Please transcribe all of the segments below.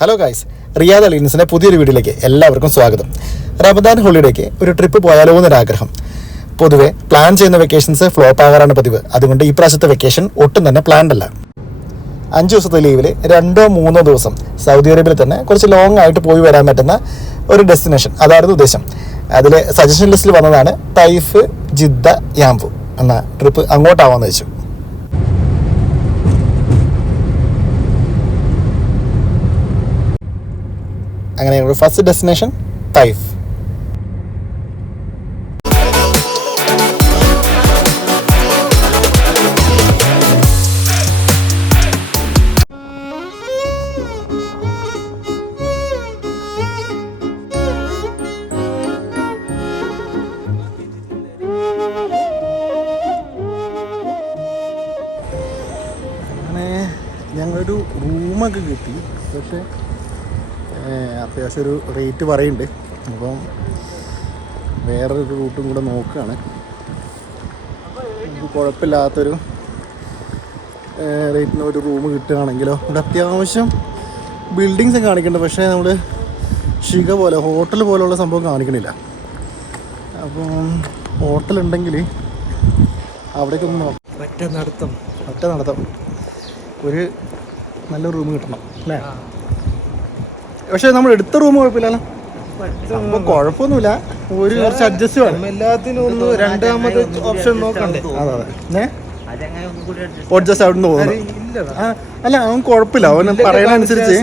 Hello guys, Riyadh അലീൻസിൻ്റെ പുതിയൊരു വീഡിയോയിലേക്ക് എല്ലാവർക്കും സ്വാഗതം. റമദാൻ ഹോളിഡേക്ക് ഒരു ട്രിപ്പ് പോയാലോ എന്നൊരാഗ്രഹം. പൊതുവെ പ്ലാൻ ചെയ്യുന്ന വെക്കേഷൻസ് ഫ്ലോപ്പ് ആകാറാണ് പതിവ്. അതുകൊണ്ട് ഈ പ്രാവശ്യത്തെ വെക്കേഷൻ ഒട്ടും തന്നെ പ്ലാൻഡ് അല്ല. 5 ദിവസത്തെ ലീവിൽ 2-3 ദിവസം സൗദി അറേബ്യയിൽ തന്നെ കുറച്ച് ലോങ് ആയിട്ട് പോയി വരാൻ പറ്റുന്ന ഒരു ഡെസ്റ്റിനേഷൻ, അതായിരുന്നു ഉദ്ദേശം. അതിൽ സജഷൻ ലിസ്റ്റിൽ വന്നതാണ് തൈഫ്, ജിദ്ദ, യാംബു എന്ന ട്രിപ്പ്. അങ്ങോട്ടാവാമെന്ന് വെച്ചു. അങ്ങനെ ഞങ്ങളുടെ ഫസ്റ്റ് ഡെസ്റ്റിനേഷൻ തൈഫ്. അങ്ങനെ ഞങ്ങളൊരു റൂമൊക്കെ കിട്ടി. പക്ഷേ അത്യാവശ്യം ഒരു റേറ്റ് പറയുന്നുണ്ട്. അപ്പം വേറൊരു റൂട്ടും കൂടെ നോക്കുകയാണ്. നമുക്ക് കുഴപ്പമില്ലാത്തൊരു റേറ്റിന് ഒരു റൂം കിട്ടുകയാണെങ്കിലോ. ഇവിടെ അത്യാവശ്യം ബിൽഡിങ്സ് കാണിക്കുന്നുണ്ട്, പക്ഷേ നമ്മൾ ഷിക പോലെ ഹോട്ടൽ പോലെയുള്ള സംഭവം കാണിക്കണില്ല. അപ്പം ഹോട്ടലുണ്ടെങ്കിൽ അവിടേക്കൊന്ന് ഒറ്റ നടത്തം ഒരു നല്ല റൂം കിട്ടണം അല്ലേ? പക്ഷെ നമ്മൾ എടുത്ത റൂം കുഴപ്പമില്ലല്ലോ, കുഴപ്പമൊന്നുമില്ല. കുറച്ച് അഡ്ജസ്റ്റ് വേണം എല്ലാത്തിനും. ഒന്ന് രണ്ടാമത് ഓപ്ഷൻ നോക്കണ്ടേ? അതെ, അഡ്ജസ്റ്റ് അവിടെ നിന്ന് പോകുന്നു. അല്ല, അവൻ കുഴപ്പമില്ല, അവൻ പറയണ അനുസരിച്ച്.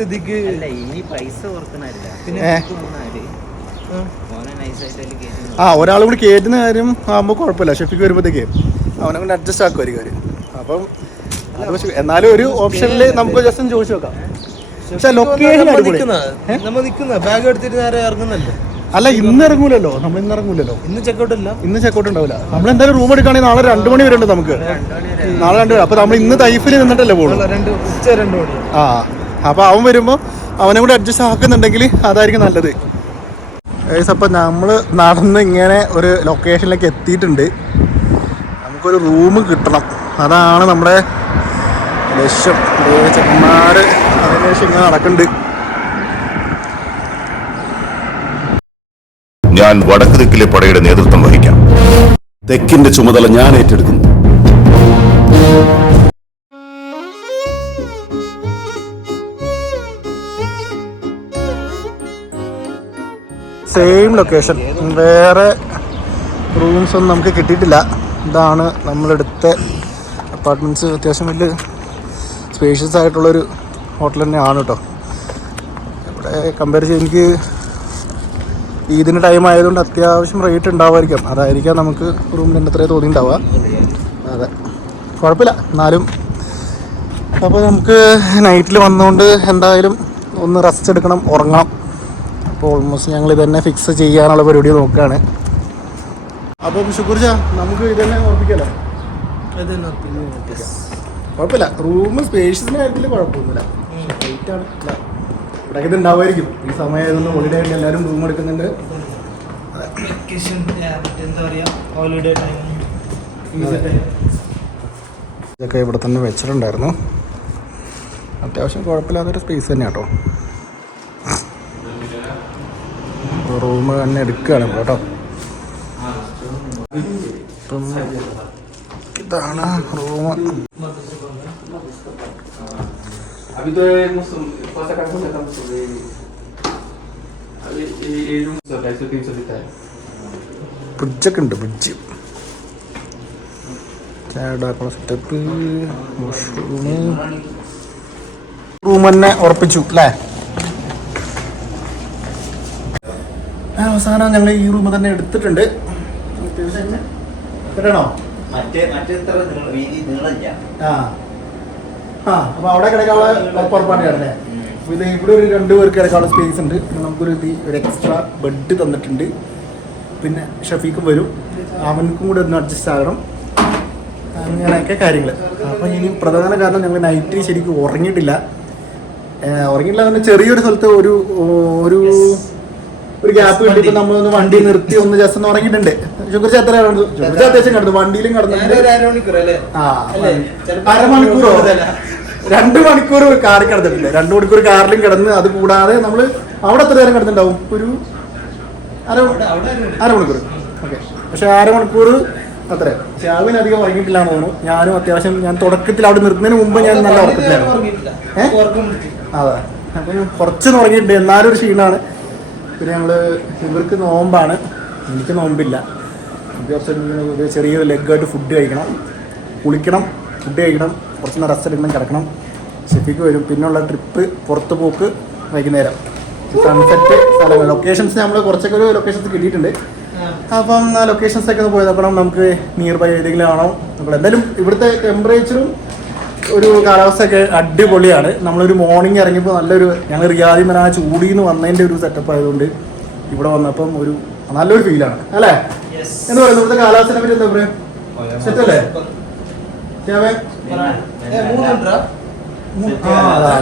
ഒരാളും കൂടി കയറ്റുന്ന കാര്യം ആകുമ്പോൾ കുഴപ്പമില്ല. ഷെഫിക്ക് വരുമ്പോഴത്തേക്ക് അവനെ കൊണ്ട് അഡ്ജസ്റ്റ് ആക്കുമായിരിക്കും. അപ്പം എന്നാലും ഒരു ഓപ്ഷനിൽ നമുക്ക് ജസ്റ്റ് ചോദിച്ചു നോക്കാം. പക്ഷെ ലൊക്കേഷൻ ബാഗ് എടുത്തിട്ട് നേരെ ഇറങ്ങുന്നല്ലേ? അല്ല, ഇന്ന് ഇറങ്ങൂലല്ലോ. ഇന്ന് ചെക്കൗട്ട് ഉണ്ടാവില്ല. നമ്മൾ എന്തായാലും റൂം എടുക്കുകയാണെങ്കിൽ നാളെ 2 മണി വരെ ഉണ്ട് നമുക്ക്. നാളെ 2 മണി. അപ്പൊ നമ്മൾ ഇന്ന് തൈഫിൽ നിന്നിട്ടല്ലേ പോകുള്ളൂ. അപ്പൊ അവൻ വരുമ്പോ അവനെ കൂടെ അഡ്ജസ്റ്റ് ആക്കുന്നുണ്ടെങ്കിൽ അതായിരിക്കും നല്ലത്. അപ്പൊ നമ്മൾ നടന്ന് ഇങ്ങനെ ഒരു ലൊക്കേഷനിലേക്ക് എത്തിയിട്ടുണ്ട്. നമുക്കൊരു റൂം കിട്ടണം, അതാണ് നമ്മുടെ ലക്ഷ്യം. ചെക്കന്മാര് അതിനുശേഷം ഇങ്ങനെ നടക്കുന്നുണ്ട്. ഞാൻ വടക്ക് ദിക്കിലെ പടയുടെ നേതൃത്വം വഹിക്കാം. തെക്കിന്റെ ചുമതല ഞാൻ ഏറ്റെടുക്കുന്നു. സെയിം ലൊക്കേഷൻ, വേറെ റൂംസ് ഒന്നും നമുക്ക് കിട്ടിയിട്ടില്ല. ഇതാണ് നമ്മളെടുത്ത അപ്പാർട്ട്മെൻറ്റ്സ്. അത്യാവശ്യം വലിയ സ്പേഷ്യസ് ആയിട്ടുള്ളൊരു ഹോട്ടൽ തന്നെയാണ് കേട്ടോ. ഇവിടെ കമ്പയർ ചെയ്ത് എനിക്ക് ഈദിൻ്റെ ടൈം ആയതുകൊണ്ട് അത്യാവശ്യം റേറ്റ് ഉണ്ടാവുമായിരിക്കാം. അതായിരിക്കാം നമുക്ക് റൂമിൻ്റെ അത്രയും തോന്നിയിട്ടുണ്ടാവുക. അതെ, കുഴപ്പമില്ല. എന്നാലും അപ്പോൾ നമുക്ക് നൈറ്റിൽ വന്നുകൊണ്ട് എന്തായാലും ഒന്ന് റെസ്റ്റ് എടുക്കണം, ഉറങ്ങണം. അപ്പോൾ ഓൾമോസ്റ്റ് ഞങ്ങൾ ഇതന്നെ ഫിക്സ് ചെയ്യാനുള്ള പരിപാടി നോക്കുകയാണ്. അപ്പം ശുക്രിച്ച, നമുക്ക് ഇതന്നെ ഉറപ്പിക്കാമല്ലോ. കുഴപ്പമില്ല, റൂം സ്പേഷ്യസിൻ്റെ കാര്യത്തിൽ കുഴപ്പമൊന്നുമില്ല. റേറ്റാണ് ഇവിടെ ഇത് ഉണ്ടാവുമായിരിക്കും. ഈ സമയമായതുകൊണ്ട് ഹോളിഡേ ആയിട്ട് എല്ലാവരും റൂം എടുക്കുന്നുണ്ട്. ഇതൊക്കെ ഇവിടെ തന്നെ വെച്ചിട്ടുണ്ടായിരുന്നു. അത്യാവശ്യം കുഴപ്പമില്ലാത്തൊരു സ്പേസ് തന്നെയാണ് കേട്ടോ. റൂം തന്നെ എടുക്കുകയാണ് ഇപ്പോൾ കേട്ടോ. ഇപ്പം ഇതാണ് റൂം. ഫ്രിഡ്ജൊക്കെ ഉണ്ട്, ഫ്രിഡ്ജ്, ചാടാക്കുള്ള സെറ്റപ്പ്, റൂം തന്നെ ഉറപ്പിച്ചു അല്ലേ? അവസാനം ഞങ്ങൾ ഈ റൂം തന്നെ എടുത്തിട്ടുണ്ട്. കേട്ടോ? അപ്പൊ അവിടെ കിടക്കാനുള്ള പുറപ്പാടിയാണല്ലേ. അപ്പൊ ഇത് ഇവിടെ ഒരു 2 പേർക്ക് കിടക്കാനുള്ള സ്പേസ് ഉണ്ട്. നമുക്കൊരു ഒരു എക്സ്ട്രാ ബെഡ് തന്നിട്ടുണ്ട്. പിന്നെ ഷഫീഖും വരും, അവനക്കും കൂടെ ഒന്ന് അഡ്ജസ്റ്റ് ആകണം. അങ്ങനെയൊക്കെ കാര്യങ്ങൾ. അപ്പം ഇനി പ്രധാന കാരണം ഞങ്ങൾ നൈറ്റ് ശരിക്കും ഉറങ്ങിയിട്ടില്ല. തന്നെ ചെറിയൊരു സ്ഥലത്ത് ഒരു ഗ്യാപ്പ് കിട്ടിയപ്പോ നമ്മളൊന്ന് വണ്ടി നിർത്തി ഒന്ന് ജസ്റ്റ് ഒന്ന് ഉറങ്ങിയിട്ടുണ്ട്. ശുക്രിച്ച എത്ര അത്യാവശ്യം കിടന്നു, വണ്ടിയിലും കിടന്നിട്ടുണ്ട്. അരമണിക്കൂറോ 2 മണിക്കൂർ കാറിൽ കിടന്നിട്ടില്ല. 2 മണിക്കൂർ കാറിലും കിടന്ന്, അത് കൂടാതെ നമ്മൾ അവിടെ എത്ര നേരം കിടന്നിട്ടുണ്ടാവും? ഒരു അരമണിക്കൂർ. ഓക്കെ, പക്ഷെ 1/2 മണിക്കൂർ അത്ര. പക്ഷെ അധികം ഉറങ്ങിയിട്ടില്ലാന്ന് തോന്നുന്നു. ഞാനും അത്യാവശ്യം, ഞാൻ തുടക്കത്തിൽ അവിടെ നിർത്തുന്നതിന് മുമ്പ് ഞാൻ നല്ല ഉറക്കത്തിലായിരുന്നു. അതെ, അപ്പം കുറച്ചൊന്നും ഉറങ്ങിയിട്ടുണ്ട്, എന്നാലും ഒരു ക്ഷീണമാണ്. പിന്നെ ഇവർക്ക് നോമ്പാണ്, എനിക്ക് നോമ്പില്ല. അത്യാവശ്യം ചെറിയൊരു ലെഗായിട്ട് ഫുഡ് കഴിക്കണം, കുളിക്കണം, ഫുഡ് കഴിക്കണം, കുറച്ച് റെസ്റ്റ് എടുക്കണം, കിടക്കണം. ഷെഫിക്ക് വരും. പിന്നുള്ള ട്രിപ്പ്, പുറത്ത് പോക്ക് വൈകുന്നേരം, സൺസെറ്റ് സ്ഥലങ്ങൾ, ലൊക്കേഷൻസ് നമ്മൾ കുറച്ചൊക്കെ ഒരു ലൊക്കേഷൻസ് കിട്ടിയിട്ടുണ്ട്. അപ്പം ആ ലൊക്കേഷൻസൊക്കെ ഒന്ന് പോയി നോക്കണം. നമുക്ക് നിയർ ബൈ ഏതെങ്കിലും ആണോ നമ്മൾ. എന്തായാലും ഇവിടുത്തെ ടെമ്പറേച്ചറും ഒരു കാലാവസ്ഥയൊക്കെ അടിപൊളിയാണ്. നമ്മളൊരു മോർണിംഗ് ഇറങ്ങിയപ്പോൾ ഞങ്ങൾ റിയാദിൽ നിന്ന് ആ ചൂടിൽ നിന്ന് വന്നതിൻ്റെ ഒരു സെറ്റപ്പ് ആയതുകൊണ്ട് ഇവിടെ വന്നപ്പം നല്ലൊരു ഫീലാണ് അല്ലേ? എന്ന് പറയുന്നത് ഇവിടുത്തെ കാലാവസ്ഥയെ പറ്റി എന്താ പറയാ? സെറ്റല്ലേ?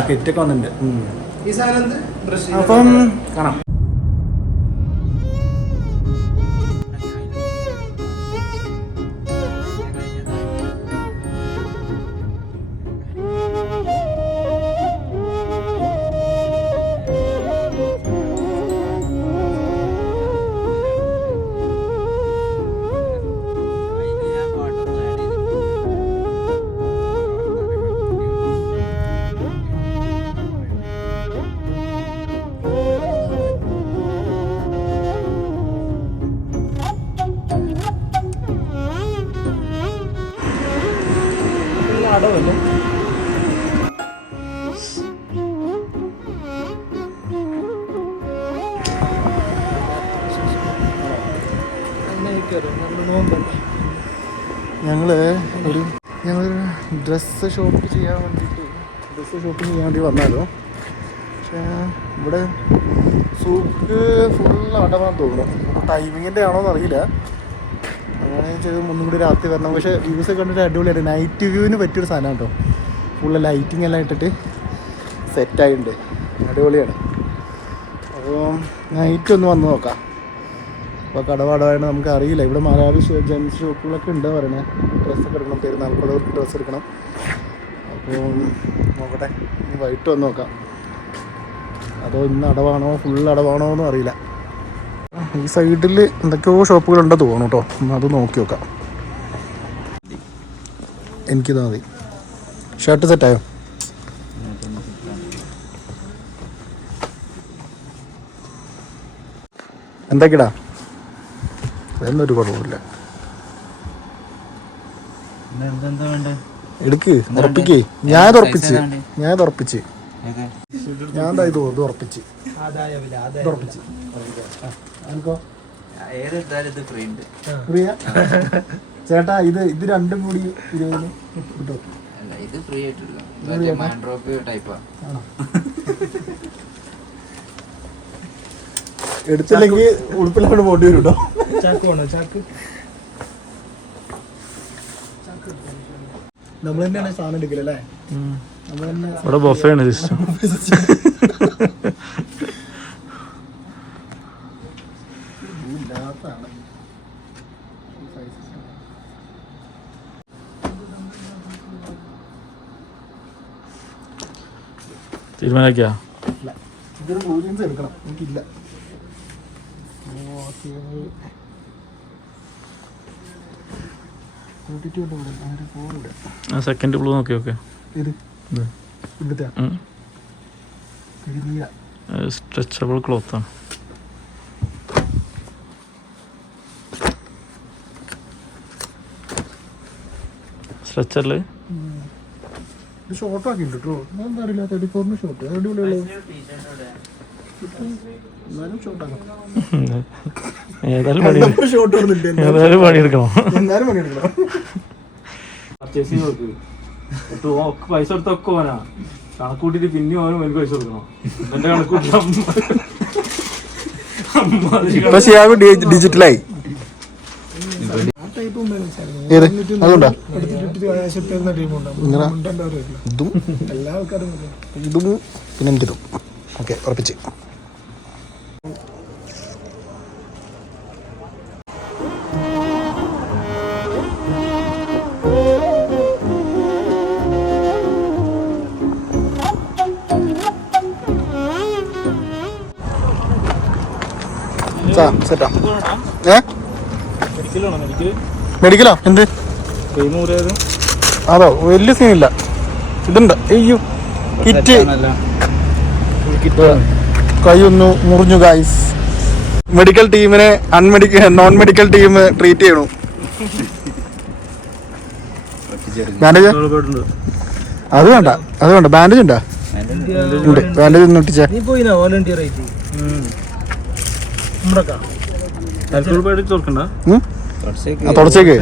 കിറ്റൊക്കെ വന്നിട്ടുണ്ട്. അപ്പം കാണാം. അടവല്ലേ? ഞങ്ങളൊരു ഡ്രസ്സ് ഷോപ്പ് ചെയ്യാൻ വേണ്ടി വന്നാലോ. പക്ഷേ ഇവിടെ സൂക്ക് ഫുൾ അടവാൻ തോന്നുന്നു. ടൈമിങ്ങിൻ്റെ ആണോ എന്നറിയില്ല. അങ്ങനെ ചെയ്ത് ഒന്നും കൂടി രാത്രി വരണം. പക്ഷേ വ്യൂസ് കണ്ടിട്ട് അടിപൊളിയായിട്ട്, നൈറ്റ് വ്യൂവിന് പറ്റിയൊരു സാധനം കേട്ടോ. ഫുള്ള് ലൈറ്റിംഗ് എല്ലാം ഇട്ടിട്ട് സെറ്റായിട്ടുണ്ട്, അടിപൊളിയാണ്. അപ്പോൾ നൈറ്റ് ഒന്ന് വന്ന് നോക്കാം. അപ്പോൾ കടവാടമായിട്ട് നമുക്ക് അറിയില്ല. ഇവിടെ മലയാളി ജെൻസ് ഷോപ്പുകളൊക്കെ ഉണ്ട് പറയണേ. ഡ്രസ്സൊക്കെ എടുക്കണം, പെരുന്നാൾക്കുള്ളവർക്ക് ഡ്രസ്സ് എടുക്കണം. അപ്പോൾ നോക്കട്ടെ, വൈകിട്ട് വന്ന് നോക്കാം. അതോ ഇന്ന് അടവാണോ ഫുൾ അടവാണോ എന്നും അറിയില്ല. ഈ സൈഡിൽ എന്തൊക്കെയോ ഷോപ്പുകളുണ്ടോ തോന്നുന്നു കേട്ടോ. അത് നോക്കി നോക്കാം. എനിക്കിതാ മതി. ഷർട്ട് സെറ്റായോ? എന്തൊക്കെയാ? എന്നൊരു കുഴപ്പമില്ല. എടുക്ക്, ഉറപ്പിക്കേ. ഞാൻ ഉറപ്പിച്ച് ചേട്ടാ. ഇത് രണ്ടും കൂടി 20 കിട്ടും. എടുത്തില്ലെങ്കിൽ ഉടുപ്പിലോട്ട് പോണ്ടി വരും കേട്ടോ. നമ്മൾ തന്നെയാണ് സാധനം എടുക്കലല്ലേ? ഇവിടെ ബൊഫയാണ് സിസ്റ്റം. തീരുമാനിക്കാ ഇതൊരു മൂല്യൻസ് എടുക്കണം. എനിക്കില്ല. സെക്കൻഡ് ബ്ലൂ നോക്കി ഓക്കെ. സ്ട്രെച്ചബിൾ ക്ലോത്താണ്. സ്ട്രെച്ചറില് ഷോർട്ട് ആക്കിയിട്ടുണ്ട് കേട്ടോ. എന്താ അറിയില്ല, 34 ഷോർട്ട് അടിപൊളിയുള്ളൂ. എന്നാലും ഷോർട്ടാക്കാം. ഏതായാലും പണിയെടുക്കണം. എന്നാലും പണിയെടുക്കണം. പൈസ കൊടുത്തൊക്കെ ഓനാ കണക്കൂട്ടിട്ട് പിന്നെ ഓനും എനിക്ക് പൈസ കൊടുക്കണം. എന്റെ കണക്കൂട്ടി ഡിജിറ്റലായി. ഇതും പിന്നെ എനിക്കിതും ഓക്കെ ഉറപ്പിച്ച്. സെറ്റാ. മെഡിക്കലോ എന്ത്? അതോ വലിയ സീനില്ല. ഇതുണ്ട്. അയ്യോ കിറ്റ് കൈ ഒന്ന് മുറിഞ്ഞു ഗായ്സ്. മെഡിക്കൽ ടീമിനെ നോൺ മെഡിക്കൽ ടീം ട്രീറ്റ് ചെയ്യണു. ബാൻഡേജ് അത് വേണ്ട, ബാൻഡേജ് ഉണ്ടോ? ഉണ്ട്. ബാൻഡേജ് ഒന്ന് ഒട്ടിച്ചേ. തുടച്ചേക്ക്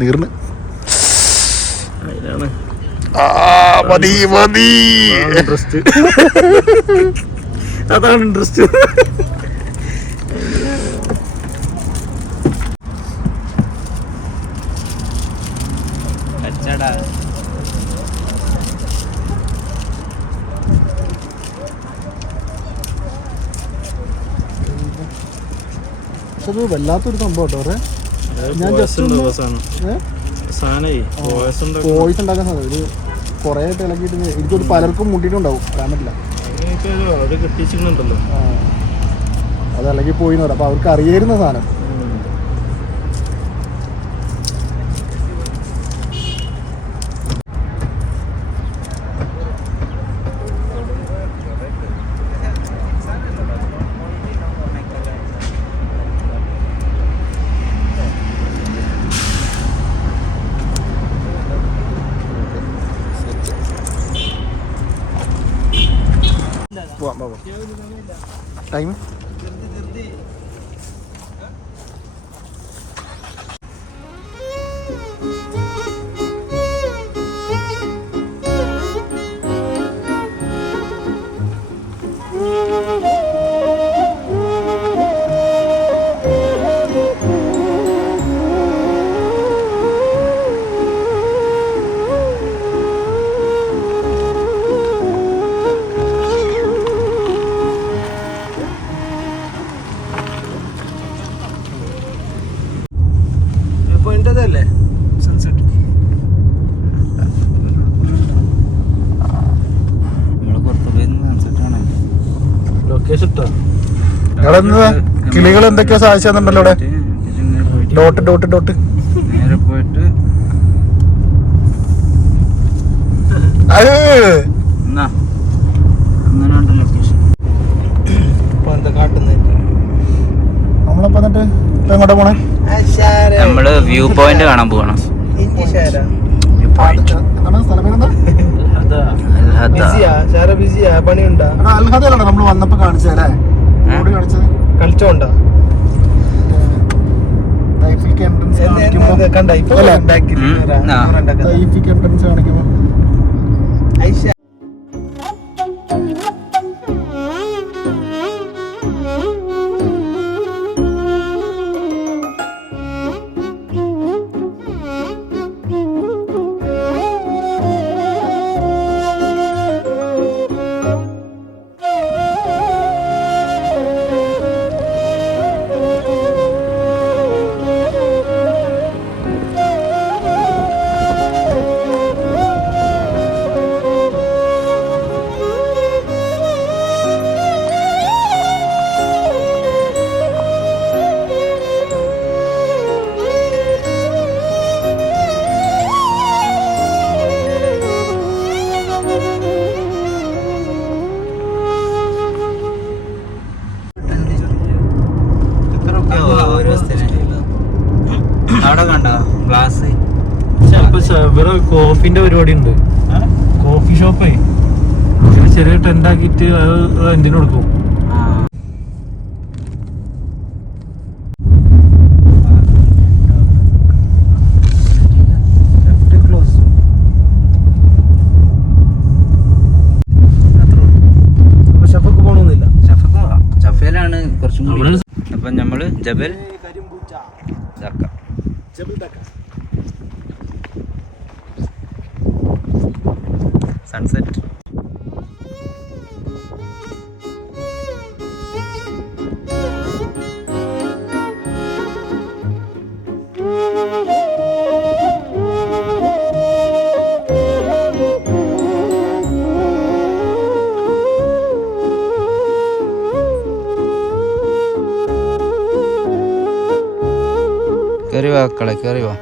നീർന്ന്. മതി അതാണ് ഇൻട്രസ്റ്റ്. വല്ലാത്തൊരു സംഭവം കേട്ടോ. ഞാൻ ജസ്റ്റ് വോയിസ് ഉണ്ടാക്കാൻ സാധ്യത ഒരു കുറേ ആയിട്ട് ഇളക്കിയിട്ട് എനിക്കൊരു പലർക്കും മുട്ടിയിട്ടുണ്ടാവും, പറയാൻ പറ്റില്ല. അത് ഇളകി പോയിന്ന് പറയാം. അപ്പൊ അവർക്ക് അറിയായിരുന്ന സാധനം. ടൈം കിളികൾ എന്തൊക്കെയോ സാധിച്ചെന്നുണ്ടല്ലോ ഇവിടെ. ഡോട്ട് ഡോട്ട് ഡോട്ട് നേരെ പോയിട്ട് അങ്ങനെ ലൊക്കേഷൻ. നമ്മളപ്പോ എന്നിട്ട് എങ്ങോട്ടാ പോണേ? നമ്മള് വ്യൂ പോയിന്റ് കാണാൻ പോകണം. അൽഹദയിലാണ് നമ്മൾ വന്നപ്പോ കാണിച്ചല്ലേ? കളിച്ചോണ്ടാ എൻട്രൻസ് കാണിക്കുമ്പോ ഇവിടെ കോഫിന്റെ പരിപാടി ഉണ്ട്. കോഫി ഷോപ്പേ ചെറിയ ടെന്റ് ആക്കിയിട്ട് അത് റെന്റിന് കൊടുക്കും. ഷഫയിലാണ് കുറച്ചും കൂടി. അപ്പം നമ്മള് ജബൽ സൺസെറ്റ്. വാ മക്കളെ, കയറി വാ.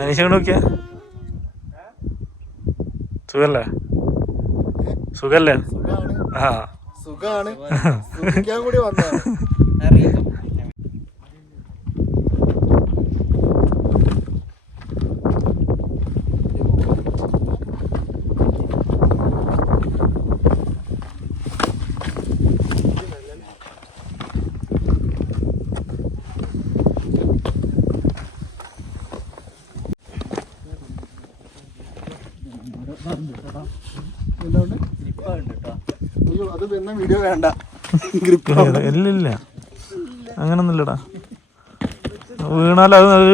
അനീഷ് നോക്കിയാ സുഖല്ലേ? സുഖല്ലേ? ആ സുഖാണ്. സുഖിക്കാൻ കൂടി വന്നതാണ്. അത് പിന്നെ വീഡിയോ വേണ്ട. ഇല്ല അങ്ങനൊന്നുമില്ലടാ, വീണാൽ അത്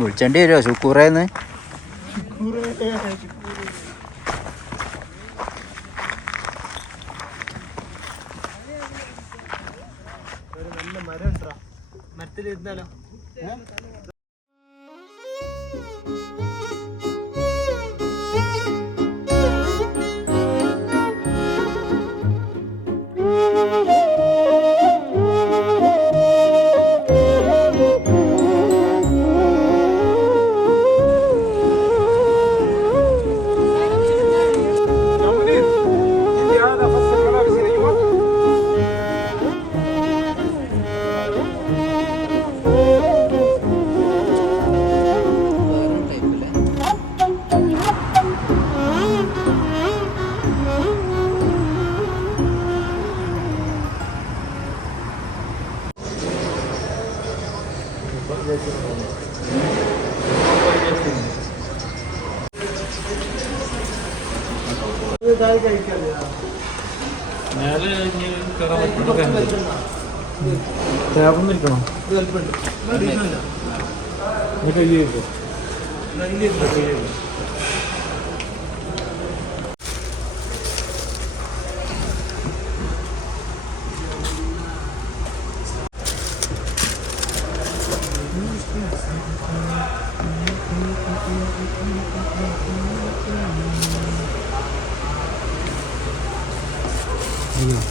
വിളിച്ചേണ്ടി വരുമോ ശുക്കൂറേന്ന്? നല്ല മരം ഉണ്ടോ? മരത്തിലിരുന്നാലോ? മേലെ ഇനി കയറാൻ പറ്റുന്ന ടേബിളിൽ ഇരിക്കണോ? കൈ കഴിക്കും.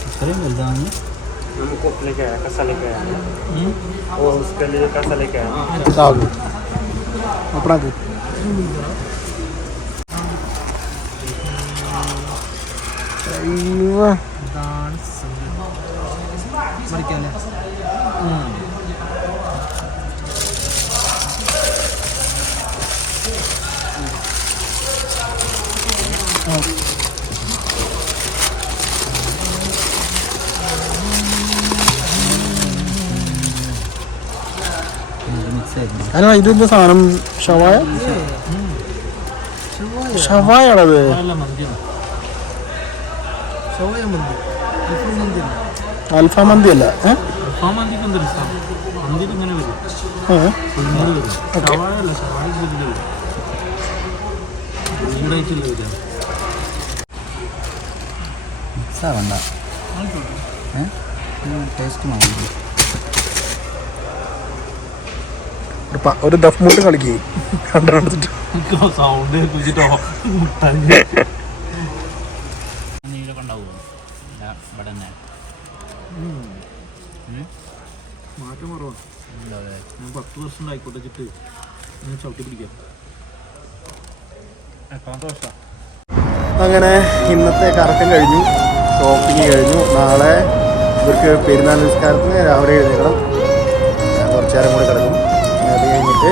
ഇത്രയും വലുതാണ്. हमको लेके आया कैसा लेके आया वो उसके लिए कैसा लेके आया ആകും അപ്പണാക്ക് അയ്യോ മറിക്കാല്ലേ അതിനാ ഇതെന്താ സാധനം? ഷവായ ഷവായാണത്. ഷവായ മന്തി അൽഫാം മന്തി അല്ല. മന്തിക്ക് എന്താ രസം? മന്തിയിൽ ഇങ്ങനെ വരും. ഷവായല്ല, ഷവായ വീടായിട്ടുള്ള വരിക. മിക്സാവണ്ട. ടേസ്റ്റ് മാറി. ഒരു ദഫ് മുട്ട് കളിക്ക് കണ്ടെടുത്തിട്ട് സൗണ്ട് കേൾപ്പിച്ചിട്ടോ നീലൊക്കെ ഉണ്ടാവുമോ? ഇവിടെ തന്നെ മാറ്റം കുറവാണ്. ഞാൻ 10 വർഷം ആയിക്കോട്ടെ ചിട്ട് ഞാൻ ചവിട്ടി പിടിക്കാം. എത്രാമത്തെ വർഷം? അങ്ങനെ ഇന്നത്തെ കറക്കം കഴിഞ്ഞു, ഷോപ്പിംഗ് കഴിഞ്ഞു. നാളെ ഇവർക്ക് പെരുന്നാൾ നിസ്കാരത്തിന് രാവിലെ എഴുന്നേക്കണം. ഞാൻ കുറച്ച് നേരം കൂടി കിടക്കും. അത് കഴിഞ്ഞിട്ട്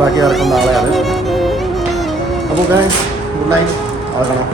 ബാക്കി കറക്കം നാളെയാണ്. അപ്പോൾ ഗുഡ് നൈറ്റ്. ആകണം.